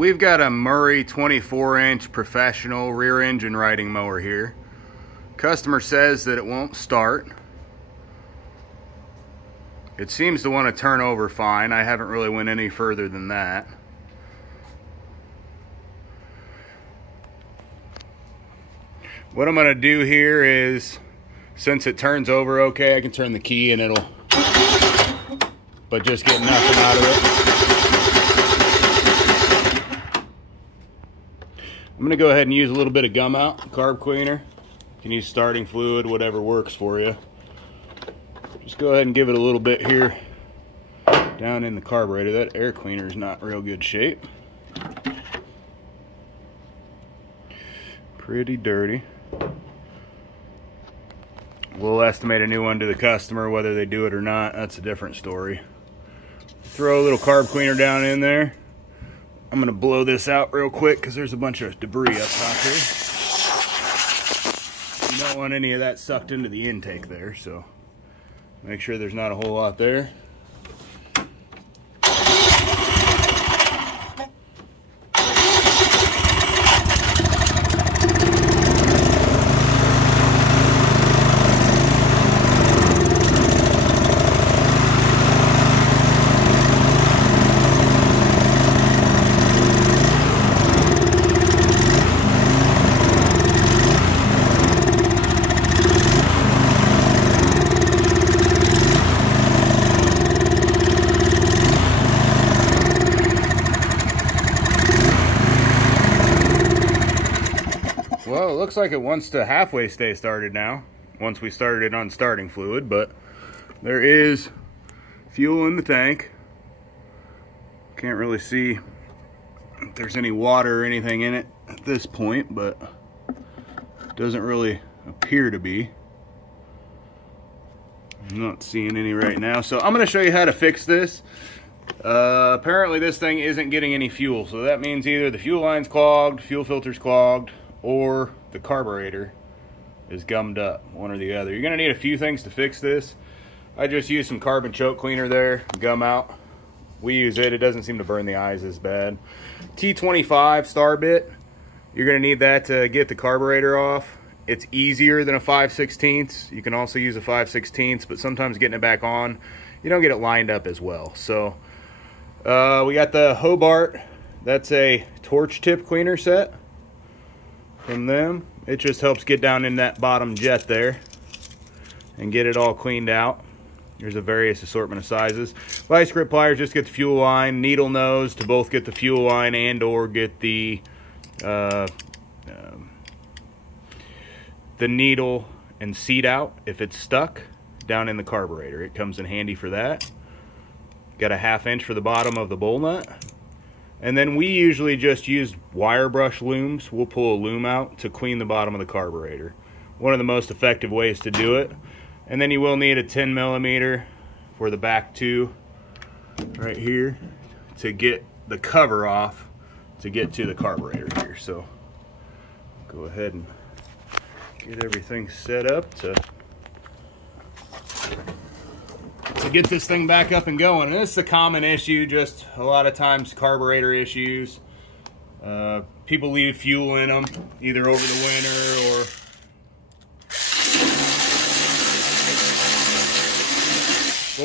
We've got a Murray 24-inch professional rear engine riding mower here. Customer says that it won't start. It seems to want to turn over fine. I haven't really went any further than that. What I'm going to do here is, since it turns over okay, I can turn the key and it'll, but just get nothing out of it. I'm going to go ahead and use a little bit of gum out, carb cleaner. You can use starting fluid, whatever works for you. Just go ahead and give it a little bit here down in the carburetor. That air cleaner is not real good shape. Pretty dirty. We'll estimate a new one to the customer. Whether they do it or not, that's a different story. Throw a little carb cleaner down in there. I'm going to blow this out real quick because there's a bunch of debris up top here. You don't want any of that sucked into the intake there, so make sure there's not a whole lot there. Well, it looks like it wants to halfway stay started now, once we started it on starting fluid, but there is fuel in the tank. Can't really see if there's any water or anything in it at this point, but it doesn't really appear to be. I'm not seeing any right now, so I'm going to show you how to fix this. Apparently this thing isn't getting any fuel, so that means either the fuel line's clogged, fuel filter's clogged, or the carburetor is gummed up, one or the other. You're going to need a few things to fix this. I just used some carbon choke cleaner there, gum out. We use it. It doesn't seem to burn the eyes as bad. T25 star bit. You're going to need that to get the carburetor off. It's easier than a 5/16. You can also use a 5/16, but sometimes getting it back on, you don't get it lined up as well. So we got the Hobart. That's a torch tip cleaner set from them. It just helps get down in that bottom jet there and get it all cleaned out. There's a various assortment of sizes. Vice grip pliers just get the fuel line, needle nose to both get the fuel line and or get the needle and seat out if it's stuck down in the carburetor. It comes in handy for that. Got a 1/2 inch for the bottom of the bowl nut. And then we usually just use wire brush looms. We'll pull a loom out to clean the bottom of the carburetor. One of the most effective ways to do it. And then you will need a 10mm for the back two right here to get the cover off to get to the carburetor here. So go ahead and get everything set up to get this thing back up and going. And this is a common issue, just a lot of times carburetor issues. People leave fuel in them either over the winter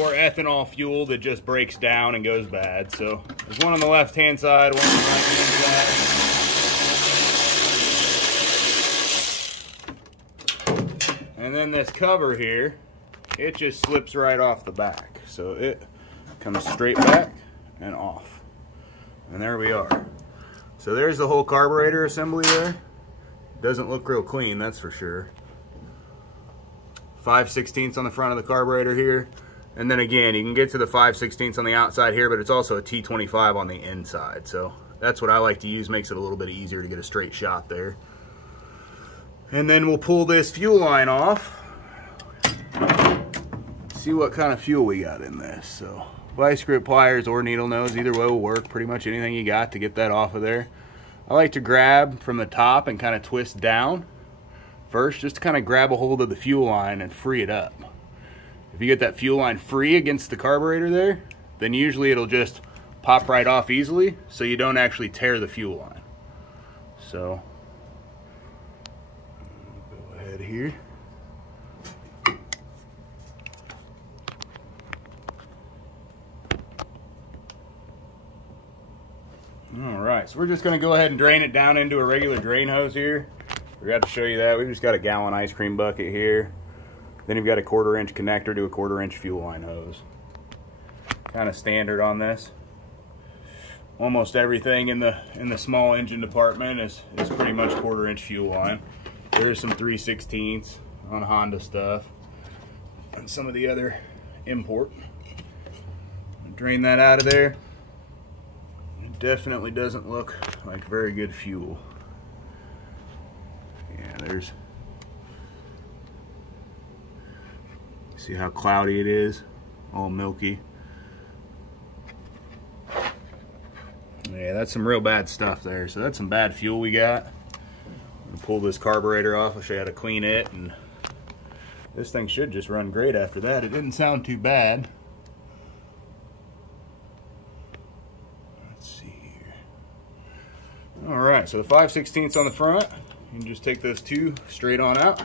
or ethanol fuel that just breaks down and goes bad. So there's one on the left hand side, one on the right hand side. And then this cover here, it just slips right off the back. So it comes straight back and off. And there we are. So there's the whole carburetor assembly there. Doesn't look real clean, that's for sure. 5/16 on the front of the carburetor here. And then again, you can get to the 5/16 on the outside here, but it's also a T25 on the inside. So that's what I like to use, makes it a little bit easier to get a straight shot there. And then we'll pull this fuel line off. See what kind of fuel we got in this. So vice grip pliers or needle nose, either way will work. Pretty much anything you got to get that off of there. I like to grab from the top and kind of twist down first, just to kind of grab a hold of the fuel line and free it up. If you get that fuel line free against the carburetor there, then usually it'll just pop right off easily, so you don't actually tear the fuel line. So go ahead here. All right, so we're just going to go ahead and drain it down into a regular drain hose here. Forgot to show you that. We've just got a gallon ice cream bucket here. Then you've got a 1/4 inch connector to a 1/4 inch fuel line hose. Kind of standard on this. Almost everything in the small engine department is pretty much 1/4 inch fuel line. There's some 3/16 on Honda stuff and some of the other import. Drain that out of there. It definitely doesn't look like very good fuel. Yeah, there's, see how cloudy it is, all milky. Yeah, that's some real bad stuff there. So that's some bad fuel we got. I'm gonna pull this carburetor off. I'll show you how to clean it, and this thing should just run great after that. It didn't sound too bad. Let's see here. All right, so the 5/16 on the front. You can just take those two straight on out.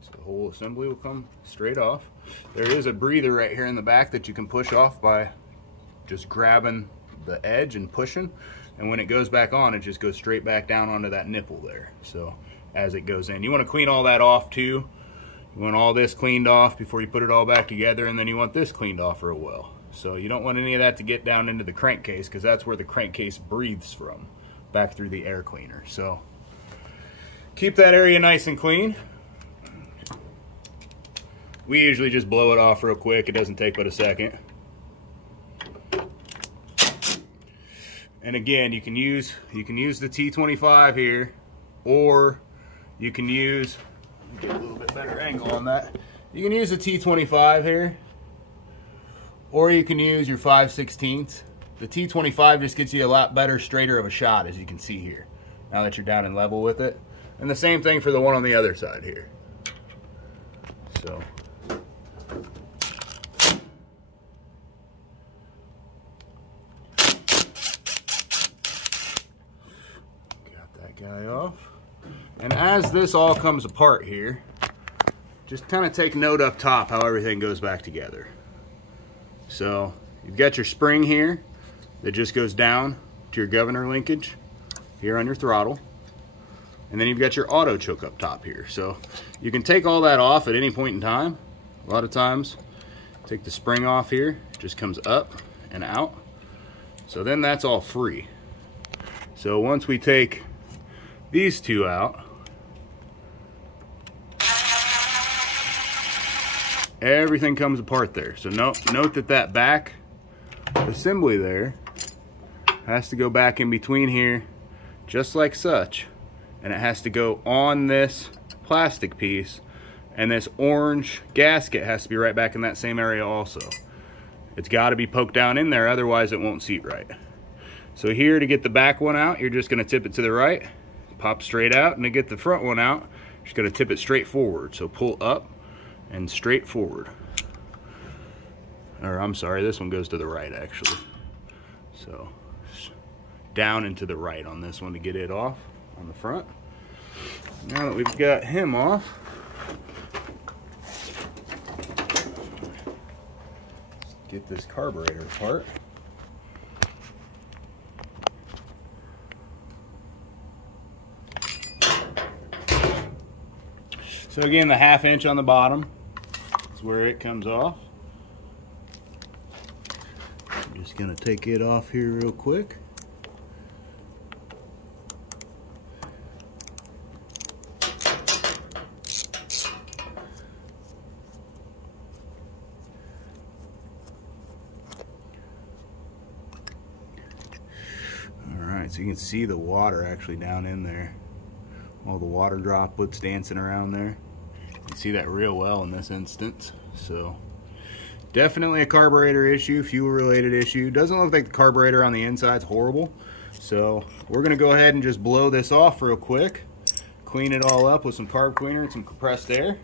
So the whole assembly will come straight off. There is a breather right here in the back that you can push off by just grabbing the edge and pushing, and when it goes back on, it just goes straight back down onto that nipple there. So as it goes in, you want to clean all that off too. You want all this cleaned off before you put it all back together, and then you want this cleaned off real well. So you don't want any of that to get down into the crankcase, because that's where the crankcase breathes from, back through the air cleaner. So keep that area nice and clean. We usually just blow it off real quick. It doesn't take but a second. And again, you can use the T25 here, or you can use, get a little bit better angle on that. You can use the T25 here, or you can use your 5/16. The T25 just gets you a lot better, straighter of a shot, as you can see here, now that you're down and level with it. And the same thing for the one on the other side here. So guy off. And as this all comes apart here, just kind of take note up top how everything goes back together. So you've got your spring here that just goes down to your governor linkage here on your throttle, and then you've got your auto choke up top here. So you can take all that off at any point in time. A lot of times take the spring off here, it just comes up and out, so then that's all free. So once we take these two out, everything comes apart there. So note that back assembly there has to go back in between here, just like such, and it has to go on this plastic piece, and this orange gasket has to be right back in that same area also. It's got to be poked down in there, otherwise it won't seat right. So here, to get the back one out, you're just going to tip it to the right, pop straight out, and to get the front one out, you're just going to tip it straight forward. So pull up and straight forward. Or I'm sorry, this one goes to the right actually. So down and to the right on this one to get it off on the front. Now that we've got him off, let's get this carburetor apart. So again, the 1/2 inch on the bottom is where it comes off. I'm just gonna take it off here real quick. All right, so you can see the water actually down in there. All the water droplets dancing around there. You can see that real well in this instance. So definitely a carburetor issue, fuel related issue. Doesn't look like the carburetor on the inside's horrible. So we're gonna go ahead and just blow this off real quick. Clean it all up with some carb cleaner and some compressed air.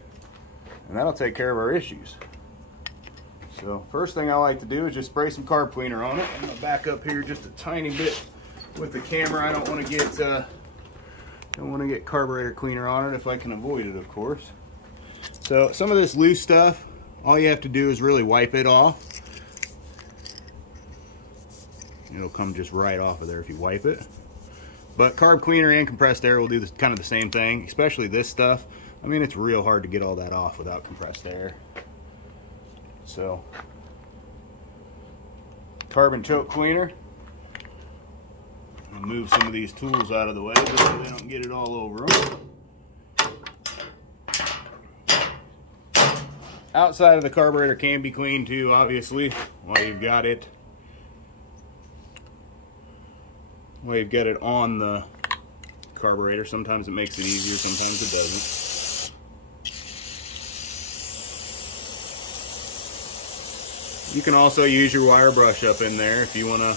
and that'll take care of our issues. So first thing I like to do is just spray some carb cleaner on it. I'm gonna back up here just a tiny bit with the camera. I don't want to get carburetor cleaner on it if I can avoid it, of course. So some of this loose stuff, all you have to do is really wipe it off. It'll come just right off of there if you wipe it. But carb cleaner and compressed air will do kind of the same thing, especially this stuff. I mean, it's real hard to get all that off without compressed air. So, carbon choke cleaner. I'll move some of these tools out of the way just so they don't get it all over them. Outside of the carburetor can be cleaned too, obviously, while you've got it. While you've got it on the carburetor. Sometimes it makes it easier, sometimes it doesn't. You can also use your wire brush up in there if you wanna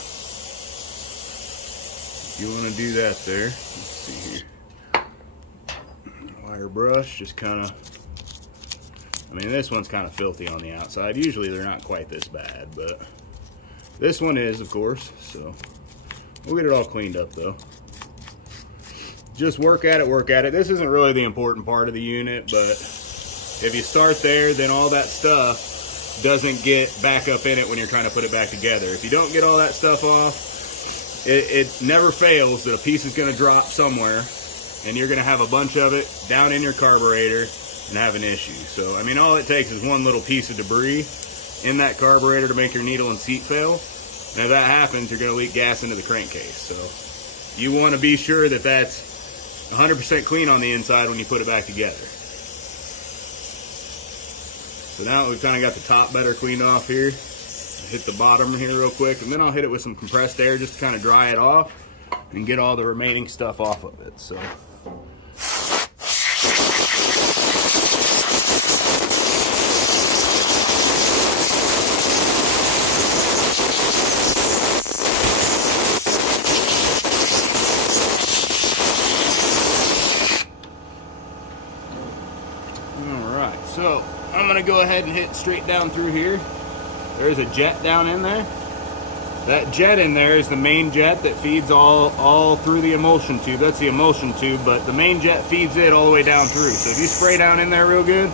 do that there. Let's see here. Wire brush, just kinda, I mean, this one's kind of filthy on the outside. Usually they're not quite this bad, but this one is, of course, so we'll get it all cleaned up though. Just work at it, work at it. This isn't really the important part of the unit, but if you start there, then all that stuff doesn't get back up in it when you're trying to put it back together. If you don't get all that stuff off, it never fails that a piece is going to drop somewhere, and you're going to have a bunch of it down in your carburetor and have an issue. So, I mean, all it takes is one little piece of debris in that carburetor to make your needle and seat fail. And if that happens, you're going to leak gas into the crankcase. So you want to be sure that that's 100% clean on the inside when you put it back together. So now we've kind of got the top better cleaned off here. I'll hit the bottom here real quick, and then I'll hit it with some compressed air just to kind of dry it off and get all the remaining stuff off of it. So. So I'm going to go ahead and hit straight down through here. There's a jet down in there. That jet in there is the main jet that feeds all through the emulsion tube. That's the emulsion tube, but the main jet feeds it all the way down through. So if you spray down in there real good,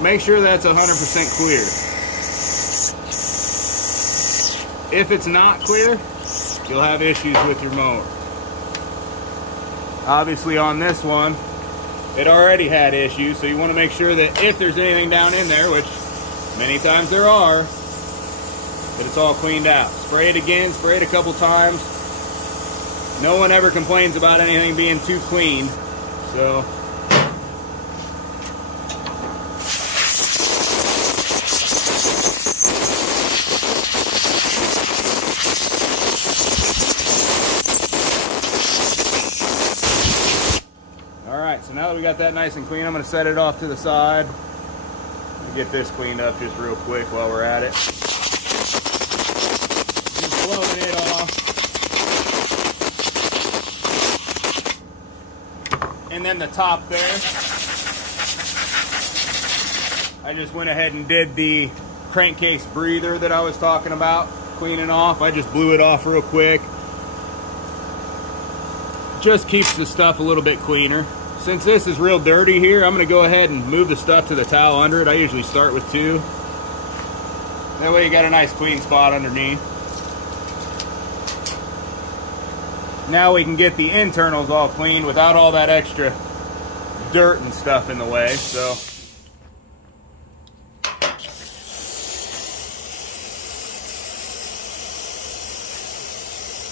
make sure that's 100% clear. If it's not clear, you'll have issues with your mower. Obviously on this one, it already had issues, so you want to make sure that if there's anything down in there, which many times there are, that it's all cleaned out. Spray it again, spray it a couple times. No one ever complains about anything being too clean, so. So now that we got that nice and clean, I'm going to set it off to the side. Get this cleaned up just real quick while we're at it. Just blowing it off. And then the top there, I just went ahead and did the crankcase breather that I was talking about, cleaning off. I just blew it off real quick. Just keeps the stuff a little bit cleaner. Since this is real dirty here, I'm going to go ahead and move the stuff to the towel under it. I usually start with 2. That way you got a nice clean spot underneath. Now we can get the internals all clean without all that extra dirt and stuff in the way. So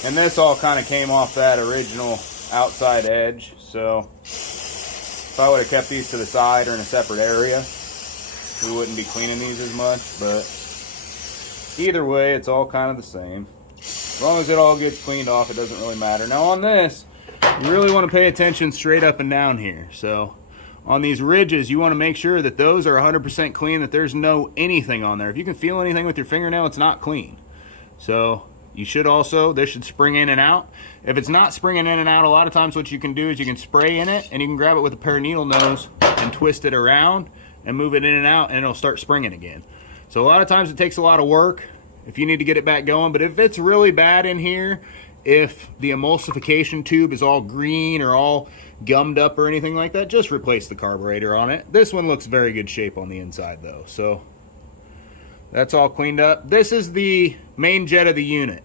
and this all kind of came off that original outside edge, so if I would have kept these to the side or in a separate area, we wouldn't be cleaning these as much, but either way, it's all kind of the same. As long as it all gets cleaned off, it doesn't really matter. Now on this, you really want to pay attention straight up and down here. So on these ridges, you want to make sure that those are 100% clean, that there's no anything on there. If you can feel anything with your fingernail, it's not clean. So you should also, this should spring in and out. If it's not springing in and out, a lot of times what you can do is you can spray in it and you can grab it with a pair of needle nose and twist it around. and move it in and out, and it'll start springing again. So a lot of times it takes a lot of work if you need to get it back going, but if it's really bad in here, if the emulsification tube is all green or all gummed up or anything like that, just replace the carburetor on it. This one looks very good shape on the inside though, so that's all cleaned up. This is the main jet of the unit.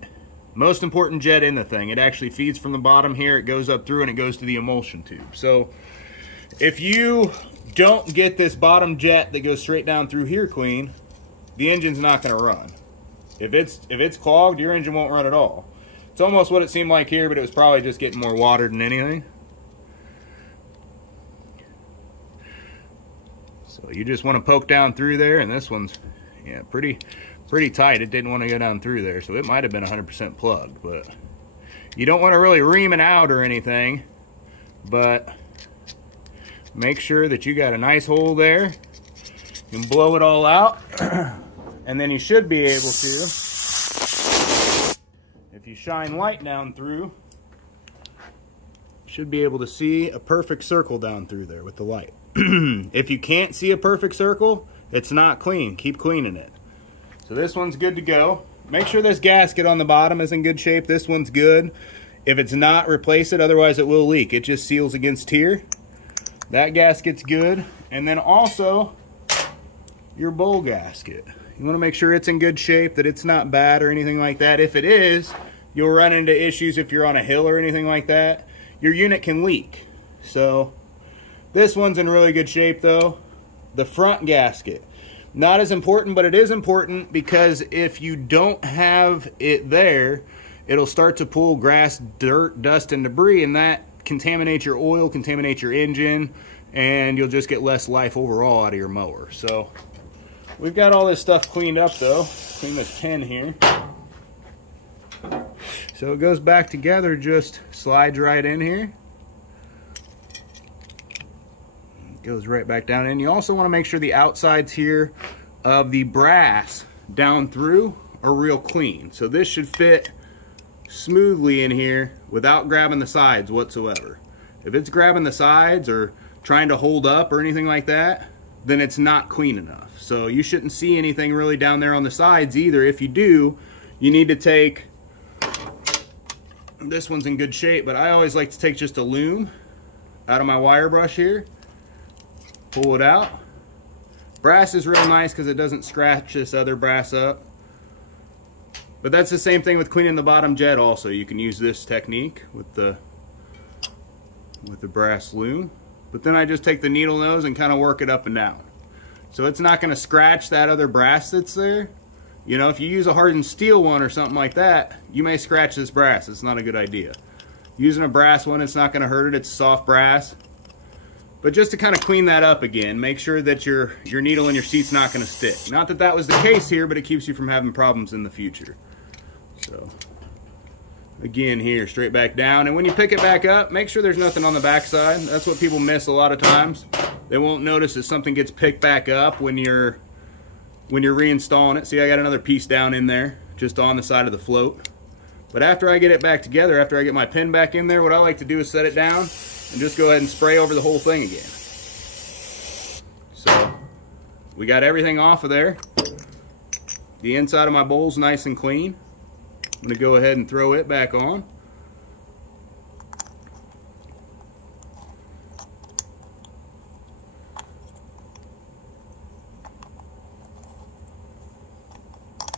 Most important jet in the thing. It actually feeds from the bottom here, it goes up through and it goes to the emulsion tube. So if you don't get this bottom jet that goes straight down through here clean, the engine's not going to run. If it's clogged, your engine won't run at all. It's almost what it seemed like here, but it was probably just getting more water than anything. So you just want to poke down through there, and this one's, yeah, pretty tight. It didn't want to go down through there, so it might have been 100% plugged, but you don't want to really ream it out or anything, but make sure that you got a nice hole there. You can blow it all out, and then you should be able to, if you shine light down through, should be able to see a perfect circle down through there with the light. If you can't see a perfect circle, it's not clean. Keep cleaning it. So this one's good to go. Make sure this gasket on the bottom is in good shape. This one's good. If it's not, replace it, otherwise it will leak. It just seals against here. That gasket's good. And then also your bowl gasket. You want to make sure it's in good shape, that it's not bad or anything like that. If it is, you'll run into issues if you're on a hill or anything like that. Your unit can leak. So this one's in really good shape though. The front gasket, not as important, but it is important because if you don't have it there, it'll start to pull grass, dirt, dust, and debris, and that contaminates your oil, contaminates your engine, and you'll just get less life overall out of your mower. So we've got all this stuff cleaned up though. Clean this pin here. So it goes back together, just slides right in here. Goes right back down in. You also want to make sure the outsides here of the brass down through are real clean. So this should fit smoothly in here without grabbing the sides whatsoever. If it's grabbing the sides or trying to hold up or anything like that, then it's not clean enough. So you shouldn't see anything really down there on the sides either. If you do, you need to take, this one's in good shape, but I always like to take just a loom out of my wire brush here. Pull it out. Brass is real nice because it doesn't scratch this other brass up. But that's the same thing with cleaning the bottom jet also. You can use this technique with the brass loom. But then I just take the needle nose and kind of work it up and down. So it's not going to scratch that other brass that's there. You know, if you use a hardened steel one or something like that, you may scratch this brass. It's not a good idea. Using a brass one, it's not going to hurt it. It's soft brass. But just to kind of clean that up again, make sure that your needle in your seat's not going to stick. Not that that was the case here, but it keeps you from having problems in the future. So, again here, straight back down. And when you pick it back up, make sure there's nothing on the back side. That's what people miss a lot of times. They won't notice that something gets picked back up when you're reinstalling it. See, I got another piece down in there, just on the side of the float. But after I get it back together, after I get my pin back in there, what I like to do is set it down and just go ahead and spray over the whole thing again. So we got everything off of there. The inside of my bowl's nice and clean. I'm going to go ahead and throw it back on.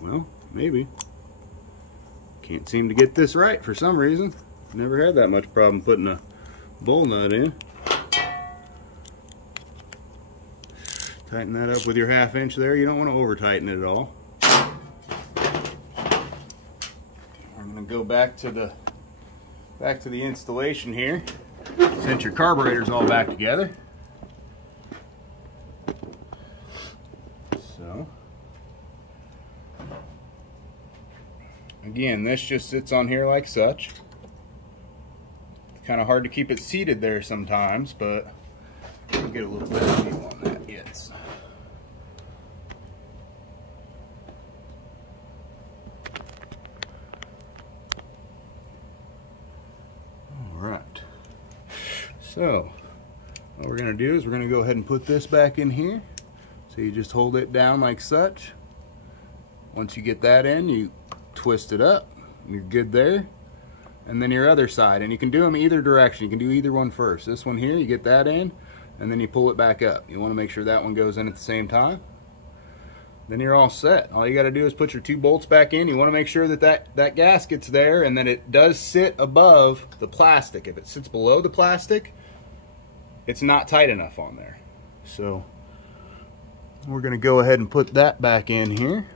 Well, maybe. Can't seem to get this right for some reason. Never had that much problem putting a bowl nut in. Tighten that up with your 1/2 inch there. You don't want to over tighten it at all. We're going to go back to the installation here, since your carburetor's all back together. So again, this just sits on here like such. Kind of hard to keep it seated there sometimes, but we'll get a little better view on that. Yes. All right. So what we're going to do is we're going to go ahead and put this back in here. So you just hold it down like such. Once you get that in, you twist it up. You're good there. And then your other side, and you can do them either direction. You can do either one first. This one here, you get that in, and then you pull it back up. You want to make sure that one goes in at the same time. Then you're all set. All you got to do is put your 2 bolts back in. You want to make sure that that gasket's there and that it does sit above the plastic. If it sits below the plastic, it's not tight enough on there. So we're going to go ahead and put that back in here.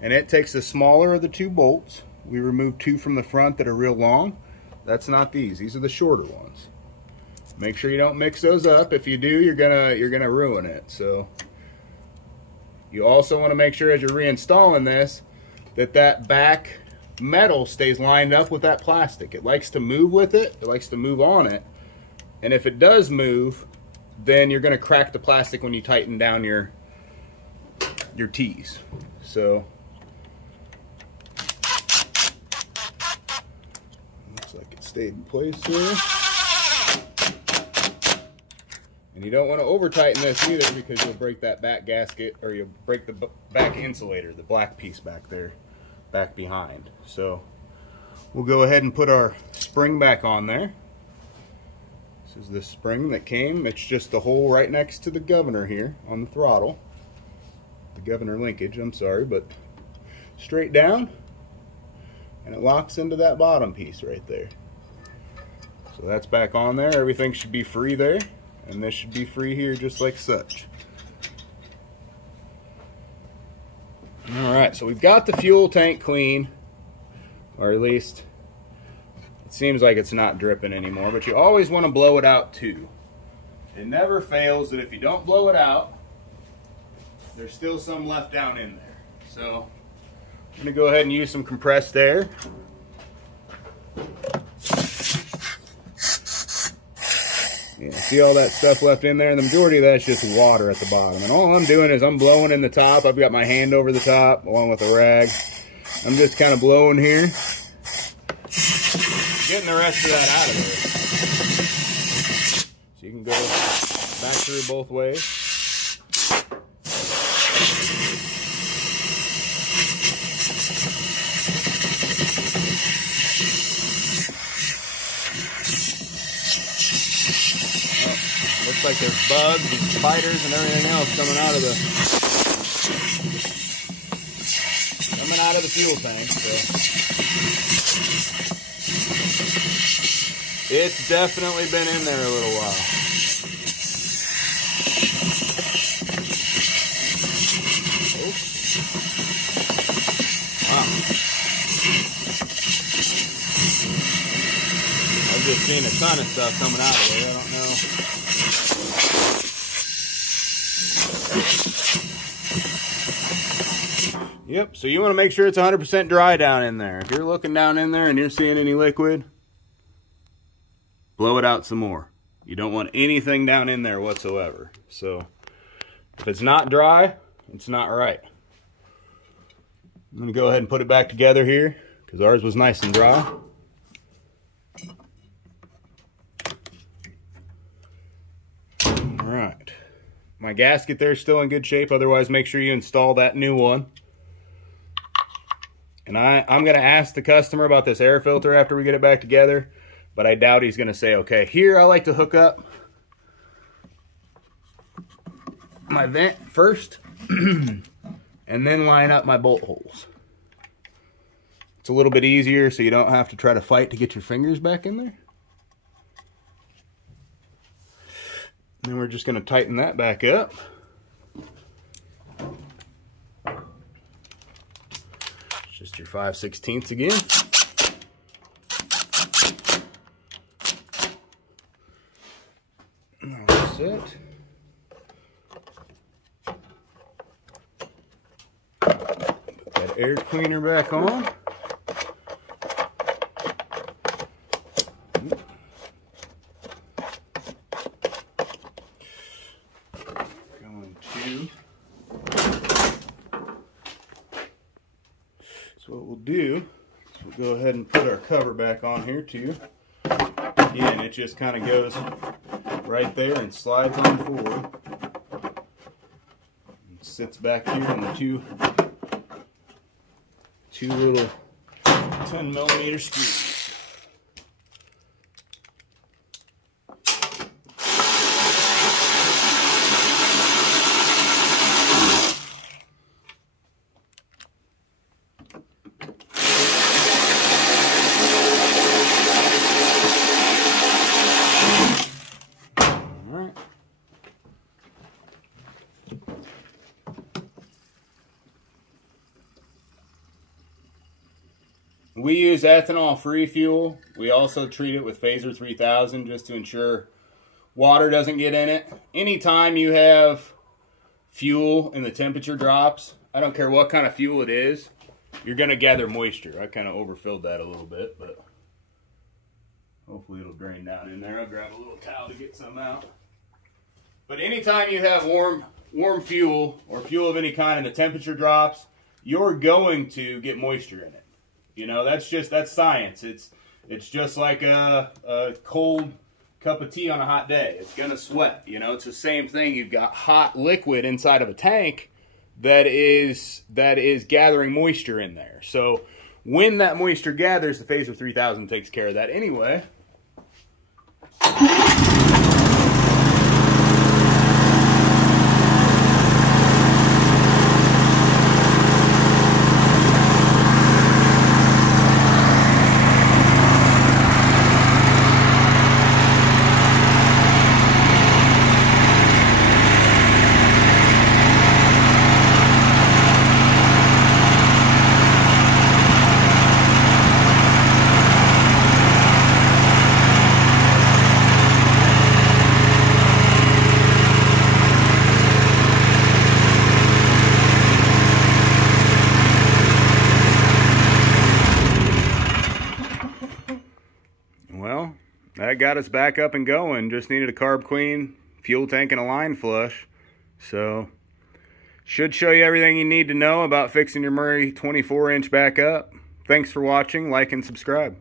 And it takes the smaller of the 2 bolts. We removed 2 from the front that are real long. That's not these. These are the shorter ones. Make sure you don't mix those up. If you do, you're gonna ruin it. So you also want to make sure as you're reinstalling this that back metal stays lined up with that plastic. It likes to move with it. It likes to move on it. And if it does move, then you're gonna crack the plastic when you tighten down your T's. So looks like it stayed in place here. And you don't want to over tighten this either, because you'll break that back gasket, or you'll break the back insulator, the black piece back there, back behind. So we'll go ahead and put our spring back on there. This is the spring that came. It's just the hole right next to the governor here on the throttle. The governor linkage, I'm sorry, but straight down, and it locks into that bottom piece right there. So that's back on there. Everything should be free there. And this should be free here just like such. Alright, so we've got the fuel tank clean, or at least it seems like it's not dripping anymore, but you always want to blow it out too. It never fails that if you don't blow it out, there's still some left down in there. So I'm going to go ahead and use some compressed air. Yeah, see all that stuff left in there? And the majority of that's just water at the bottom. And all I'm doing is I'm blowing in the top. I've got my hand over the top along with a rag. I'm just kind of blowing here, getting the rest of that out of there. So you can go back through both ways. Looks like there's bugs and spiders and everything else coming out of the fuel tank. So it's definitely been in there a little while. Oh. Wow. I've just seen a ton of stuff coming out of there. I don't know. Yep, so you want to make sure it's 100% dry down in there. If you're looking down in there and you're seeing any liquid, blow it out some more. You don't want anything down in there whatsoever. So if it's not dry, it's not right. I'm going to go ahead and put it back together here, because ours was nice and dry. All right. My gasket there is still in good shape. Otherwise, make sure you install that new one. And I'm going to ask the customer about this air filter after we get it back together, but I doubt he's going to say, okay, here I like to hook up my vent first and then line up my bolt holes. It's a little bit easier so you don't have to try to fight to get your fingers back in there. And then we're just going to tighten that back up. Just your 5/16 again. That's it. Put that air cleaner back on. So what we'll do is we'll go ahead and put our cover back on here too. Again, it just kind of goes right there and slides on forward. It sits back here in the two little 10mm screws. We use ethanol-free fuel. We also treat it with Phaser 3000 just to ensure water doesn't get in it. Anytime you have fuel and the temperature drops, I don't care what kind of fuel it is, you're going to gather moisture. I kind of overfilled that a little bit, but hopefully it'll drain down in there. I'll grab a little towel to get some out. But anytime you have warm fuel or fuel of any kind and the temperature drops, you're going to get moisture in it. You know, that's science. It's just like a cold cup of tea on a hot day. It's gonna sweat. You know, it's the same thing. You've got hot liquid inside of a tank that is gathering moisture in there. So when that moisture gathers, the Phaser 3000 takes care of that anyway. Well, that got us back up and going. Just needed a carb clean, fuel tank, and a line flush. So, should show you everything you need to know about fixing your Murray 24-inch back up. Thanks for watching. Like and subscribe.